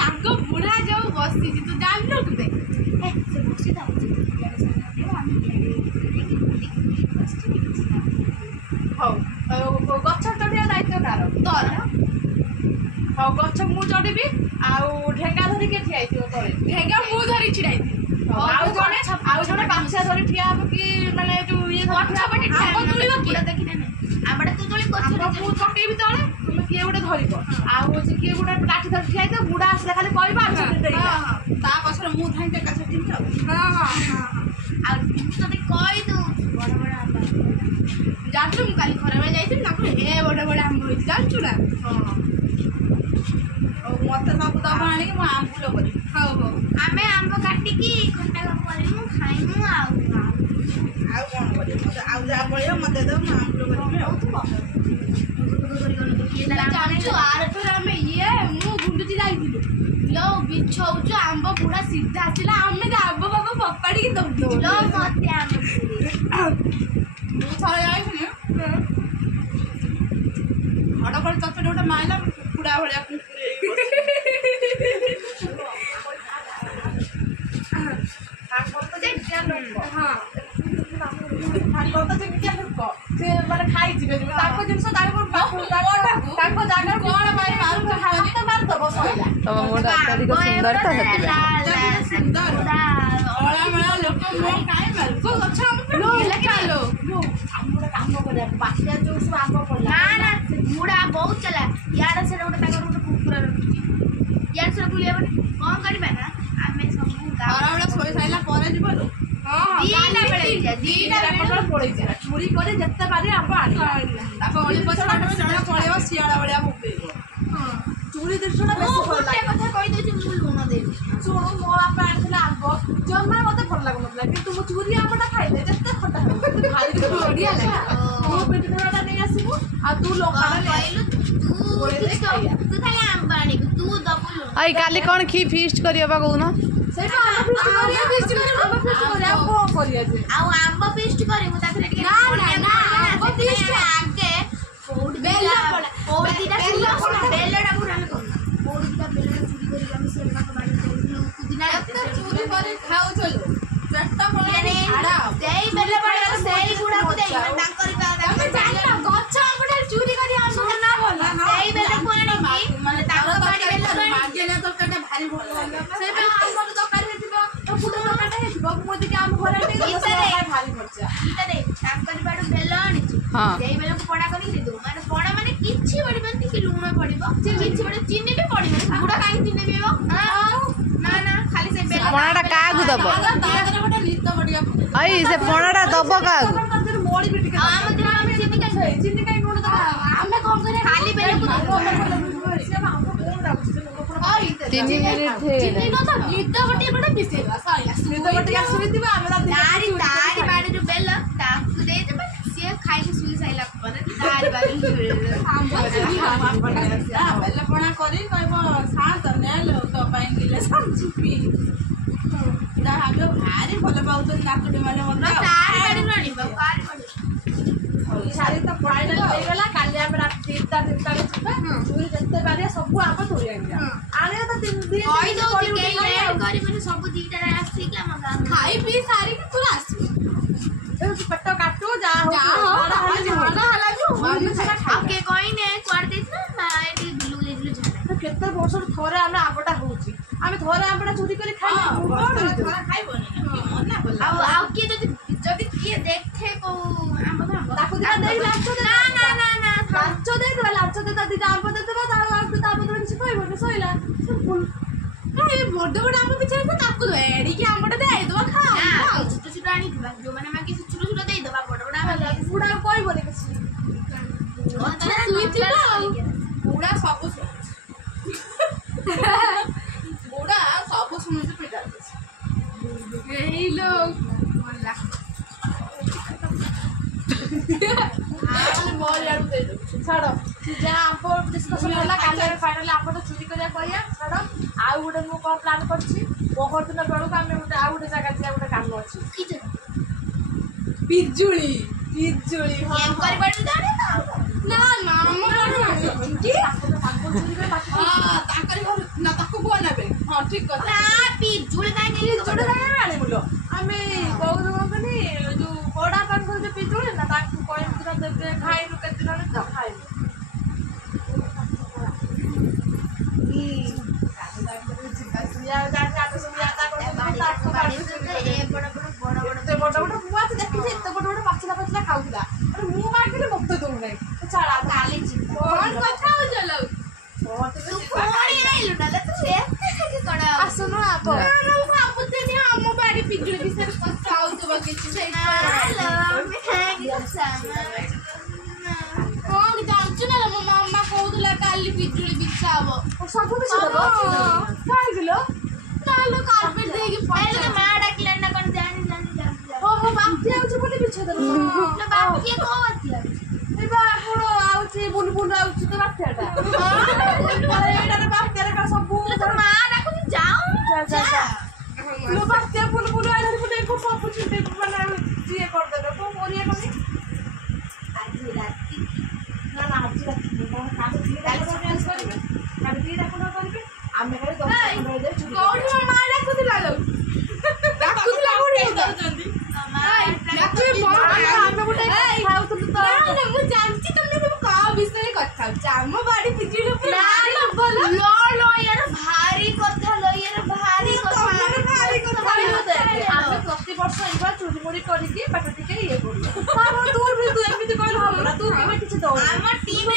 ତାଙ୍କ ବୁଢା ଯୋଉ ବସିଛି ତୁ ଜାଣିଲୁ କେବେ ସେ ବସି ଥାଉଛି ହଉ ଗଛ ଚଢିବା ଦାୟିତ୍ୱ କାହାର ତୋର ହଉ ଗଛ ମୁଁ ଚଢିବି ଆଉ ଢେଙ୍ଗା ଧରିକି ଠିଆ ହେଇଥିବ ତଳେ ଢେଙ୍ଗା ମୁଁ ଧରି ଛିଡା ହେଇଥିବି ଆଉ ଜଣେ ପାଞ୍ଚିଆ ଧରି ଠିଆ ହବ କି ମାନେ ଯୋଉ ଇଏ ଆମ୍ବ ତୁଳିବ କି ଦେଖିଦେନେ ଆମଟା ତୁ ତୋଳି ମୁଁ ପକେଇବି ତଳେ ତୁମେ କିଏ ଗୋଟେ ଧରିବ ଆଉ ହଉଛି କିଏ ଗୋଟେ କାଠି ଧରି ଠିଆ ହେଇଥିବ ବୁଢା ଆସିଲେ ଖାଲି କହିବ ତା ପଛରେ ମୁଁ ଧାଇଁକି ଏକାଛେ ଠିକ୍ ଆଉ ଆଉ ତତେ କହିଦଉଛି ବଡ଼ ବଡ଼ ଆମ୍ବ ଜାଣିଛୁ ମୁଁ କାଲି ଖରାବେଳେ ଯାଇଥିଲି ତାକୁ ବଡ଼ ବଡ଼ ଆମ୍ବ ହେଇଛି ଜାଣିଛୁ ନା ହଉ ମତେ ସବୁ ଦବ ଆଣିକି ମୁଁ ଆମ୍ବୁଲ କରିବି ହଉ ହଉ ଆମେ ଆମ୍ବ କାଟିକି ଖଟା କରିମୁ ଖାଇମୁ ଆଉ କ'ଣ କରିବ ମତେ ଆଉ ଯାହା ପଳେଇବ ମତେ ଦେବ ମୁଁ ଆମ୍ବୁଲ କରିବି ଆଉ ଜାଣିଛୁ ଆରଥର ଆମେ ମୁଁ ଗୁଣ୍ଡୁଚି ଯାଇଥିଲୁ ଲୋ ବିଛଉଛୁ ଆମ୍ବ ପୁରା ସିଧା ଆସିଲା ଆମେ ଆମ୍ବ ବାବା ଫପାଡ଼ିକି ଦଉଛୁ ମତେ ଆମ୍ବ ମୁଁ ଥରେ ଯାଇଥିଲି ହଡ଼କଡ଼ ଚଚଡ଼ି ଗୋଟେ ମାଇଲା କୁକୁଡ଼ା ଭଳିଆ ସେ ମାନେ ଖାଇଯିବେ ତାଙ୍କ ଜିନିଷ ତାଙ୍କ ଜାଗାରେ କ'ଣ ପାଇଁ ମାରିଦବ ସଇଲା ତମ ମୁଣ୍ଡ ଅତ୍ୟଧିକ ସୁନ୍ଦର ତ ସୁନ୍ଦର ଅଳା ଲୋକ କାଇଁ ମାରୁଛ ଗଛ ଆମର କାମ କରିବାକୁ ବାତ୍ୟା ଯୋଉ ସବୁ ଆମ୍ବ ପଡ଼ିଲା ନା ବୁଢା ବହୁତ ଚଲା ଇଆଡେ ସେଟା ଗୋଟେ ତାଙ୍କର ଗୋଟେ କୁକୁର ରଖିଛି ଇଆଡେ ସେଟା ବୁଲିବା କ'ଣ କରିବା ନା ଆମେ ସବୁ ଖରାବେଳେ ଶୋଇ ସାରିଲା ପରେ ଯିବନି ପଳେଇଯିବା ଚୁରି କରି ଯେତେ ପାରି ଆମ୍ବ ଆଣିବା ତାକୁ ଅଳି ପଛରେ ଜଣେ ପଳେଇବ ଶିଆଳ ଭଳିଆ ମୁକେଇବ ଚୁରି ଦୃଶ୍ୟଟା ଗୋଟେ କଥା କହିଦେଉଛି ମୁଁ ଲୁଣ ଦେବି ଶୁଣୁ ମୋ ବାପା ଆଣିଥିଲା ଆମ୍ବ ଜମା ମତେ ଭଲ ଲାଗୁନଥିଲା କିନ୍ତୁ ମୁଁ ଚୁରି ଆମ୍ବଟା ଖାଇଲେ ଯେତେ ଖଟା ଭାରି ବଢିଆ ଲାଗେ ମୋ ପେଟ ଧରାଟା ନେଇ ଆସିବୁ ଆଉ ତୁ ଲଙ୍କାଟା କହିଲୁ ତୁ ଖାଲି ଆମ୍ବ ଆଣିବୁ ତୁ ଦବୁ ଲୁଣ ଆଇ କାଲି କ'ଣ କି ଫିଷ୍ଟ କରିବ ବା କହୁନ ସେଇଟା ଆଉ ଆମ୍ବ ଫିଷ୍ଟ କରିବୁ ତାଥିରେ ଟିକେ ଆଗେ ବେଲଟା ପୁରା ଚୁରି କରି ଖାଉଥିଲୁ ଗଛ ଚୁରି କରି ଭାରି ଭଲ ଲାଗେ ଦରକାର ହେଇଥିବ ଆମ ଘରେ ଭାରି ମଜା ତାଙ୍କରି ବାଡୁ ବେଲ ଆଣିଛୁ ସେଇ ବେଲକୁ ପଣା କରିକି ଦେଇଦେବୁ ମାନେ ପଣା ମାନେ କିଛି ପଡିବନି କି ଲୁଣ ପଡିବ କିଛି ପଡିବ ଚିନି ବି ପଡିବନି ଗୁଡ କାହିଁକି ଚିନି ପିଇବ ନା ନା ଖାଲି ସେ ବେଲ ପଣାଟା କାହାକୁ ଦବ ଗୋଟେ ନିତ ବଢିଆ ଆଇ ସେ ପଣାଟା ଦବ କାହାକୁ ମୋଡ଼ି ବି ଟିକେ ଆମ ଦିନ ଆମେ ଚିନି କାହିଁ ଗୁଡ ଦବା ଆମେ କ'ଣ କରିବା ଖାଲି ବେଲକୁ 3 ମିନିଟ୍ ତାରି ବାଡିରୁ ବେଲ ତାକୁ ଦେଇଦେବା ସିଏ ଖାଇକି ଶୁଇ ସାରିଲା ପରେ ତାରି ବାଡିରୁ ବେଲ ପଣା କରି କହିବ ଶାନ୍ତ ନେଲ ତୋ ପାଇଁ ଗିଲେ ଯିବି ଭାରି ଭଲ ପାଉଛନ୍ତି ନାକୁଟି ମାନେ ତାରି ବାଡିରୁ ଆଣିବ ଶାଢ଼ୀ ତ ପଳାଇଲା ହେଇଗଲା କାଲି ଆମେ ରାତି 3ଟାରେ ଯିବା ଚୁରି ଯେତେ ପାରିବା ସବୁ ଆମ୍ବ ତୋଳି ଆଣିବା ଆଣିବା ତ କରିବୁନି ସବୁ 2ଟାରେ ଆସିକି ଆମ ଗାଁ ଖାଇ ପିଇ ସାରିକି ତୁ ଆସିବୁ ପେଟ କାଟୁ ଯାହା କିଏ କହିନେ କୁଆଡେ ଦେଇଥିଲା ଏଠି ବିଲୁ ଯାଇଥିଲୁ କେତେ ବର୍ଷରୁ ଥରେ ଆମେ ଆମ୍ବଟା ହଉଛି ଆମେ ଥରେ ଆମ୍ବଟା ଚୁରି କରି ଖାଇବନି ଆଉ କିଏ ଯଦି କିଏ ଦେଖେ କୋଉ ଆମ୍ବ ତାକୁ ଲାଞ୍ଚ ଦେଇଦେବା ଲାଞ୍ଚ ଦେଇଦେବା 2ଟା ଆମ୍ବ ଦେଇଦେବା ତାପରେ କିଛି କହିବନି ସଇଲା ବଡ ବଡ ଆମ୍ବ କିଛି ତାକୁ ଏଡ଼ିକି ଆମ୍ବଟା ଦେଇଦେବା ଛୋଟ ଛୋଟ ଆଣିଥିବା ଯୋଉମାନେ ମାଗି ଛୋଟ ଛୋଟ ଦେଇଦେବା ବଡ ବଡ ବୁଢା କହିବନି କିଛି ବୁଢା ସବୁ ବୁଢା ସବୁ ଶୁଣୁଛି ପିଟା ହେଇଲୋ ଛାଡ଼ ଯାହା ଆମ୍ବ ଡିସ୍କସନ୍ ହେଲା କାଲି ଫାଇନାଲି ଆମ୍ବଟା ଚୁରି କରିବା କହିବା ଛାଡ଼ ଆଉ ଗୋଟେ ମୁଁ କ'ଣ ପ୍ଲାନ୍ କରିଛି ପହରଦିନ ବେଳକୁ ଆମେ ଗୋଟେ ଆଉ ଗୋଟେ ଜାଗା ଯିବା ଗୋଟେ କାମ ଅଛି ପିଜୁଳି ନା ତାଙ୍କରି ଘର ନା ତାକୁ କୁହ ନା ଆମେ କହୁଛୁ କଣ କହନି ଯୋଉ ବଡା ପାଖରେ ଯୋଉ ପିଜୁଳି ନା ତାକୁ କହିବୁ ଦେବେ ଖାଇଲୁ କେତେ ଦିନ ତ ଖାଇଲୁ ପାଚିଲା ଖାଉଥିଲା ମୁଁ ମାଗିଲେ ମତେ ଦଉନାହିଁ ଛାଡା କାଲି ଆସୁନ ଆମ ବାଡି ପିଜୁଳି ବିଷୟରେ କଥା ହଉଥିବ କିଛି କଣ ଜାଣିଛୁ ନା ମୋ ମାମା କହୁଥିଲା କାଲି ପିଜୁଳି ବିଛା ହବ ସବୁ ଖାଇଥିଲ ତାହେଲେ କାର୍ପେଟ ଦେଇକି ମା ଡାକିଲାଣି ନା କଣ ଜାଣି ଓହୋ ବାନ୍ତି ଆଉଛି ବୋଲି ବିଛା ଦେବ ବାକି କଣ ବାତିଆ ଏବେ ଆପଣ ଆଉଛି ବୁଲବୁଲ ଆଉଛି ତ ବାତ୍ୟାଟା ଏଇଟାରେ ବାତ୍ୟାରେ ସବୁ ମା ଡାକୁଛି ଯାଉ ବାତ୍ୟା ବୁଲବୁଲ ଆଇଲାଣି ବୋଲି ସବୁ ଛୁଟି ମାନେ ଇଏ କରିଦେବେ କଣ କରିବା କଲି ଆଜି ରାତି ନା ନା ଆଜି ରାତି କାଲି ଦିଟା କୋଣ କରିବେ ଆମେ ଖାଲି କୋଉଠି ମୋ ମା ଡାକୁଥିଲା ଲୋ ଡାକୁଥିଲା କୋଉଠି ଦଉଛନ୍ତି ମୁଁ ଜାଣିଛି ତମେ ସବୁ କାହା ବିଷୟରେ କଥା ହଉଛି ଆମ ବାଡି ପିଜୁଳି ଉପରେ ଭାରି କଥା ଆମେ ପ୍ରତିବର୍ଷ ଏଇଭଳିଆ ଚୁରି ମୁড়ି କରିକି ପାଠ ଟିକେ ଇଏ କରୁ ତୁ ଏମିତି କହିଲେ ହବ ନା ତୁ କେବେ କିଛି ଦଉଛୁ ଆମ ଟିମ୍